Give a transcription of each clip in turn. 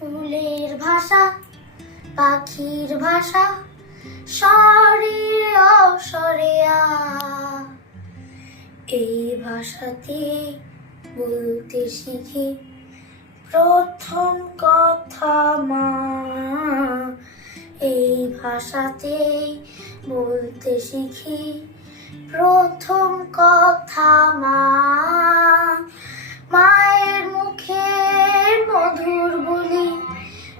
ফুলের ভাষা, পাখির ভাষা, স্বরে অস্বরে আ। এই ভাষাতে বলতে শিখি প্রথম কথা মা। এই ভাষাতে বলতে শিখি প্রথম কথা মা। মায়ের মুখের মধুর বুলি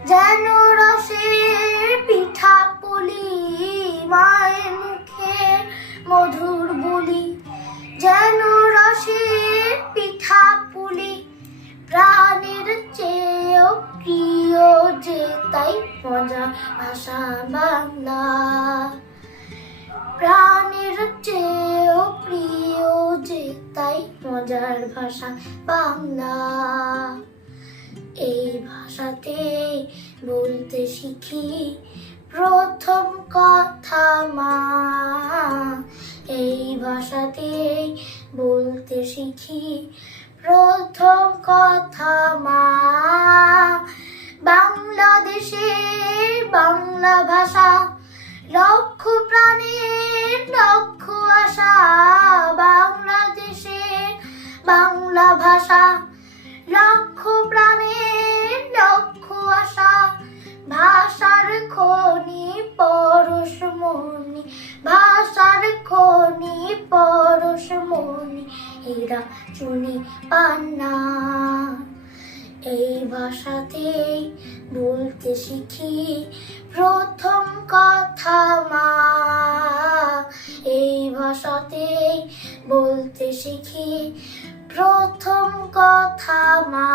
যেন রসের পিঠা পুলি। মায়ের মুখের মধুর বুলি যেন রসের পিঠা পুলি। প্রাণের চেয়েও প্রিয় যে তাই মজা ভাষা বাংলা। প্রাণের চেয়েও প্রিয় যে তাই মজার ভাষা বাংলা। এই ভাষাতে বলতে শিখি প্রথম কথা মা। এই ভাষাতে বলতে শিখি প্রথম কথা মা। বাংলাদেশের বাংলা ভাষা লক্ষ প্রাণের লক্ষ আশা। বাংলাদেশের বাংলা ভাষা লক্ষ প্রাণের লক্ষ আশা। ভাষার খনি পরশমণি, ভাষার খনি পরশমণি, হীরা চুনি পান্না। এই ভাষাতেই বলতে শিখি প্রথম কথা মা। এই ভাষাতেই বলতে শিখি প্রথম কথা মা।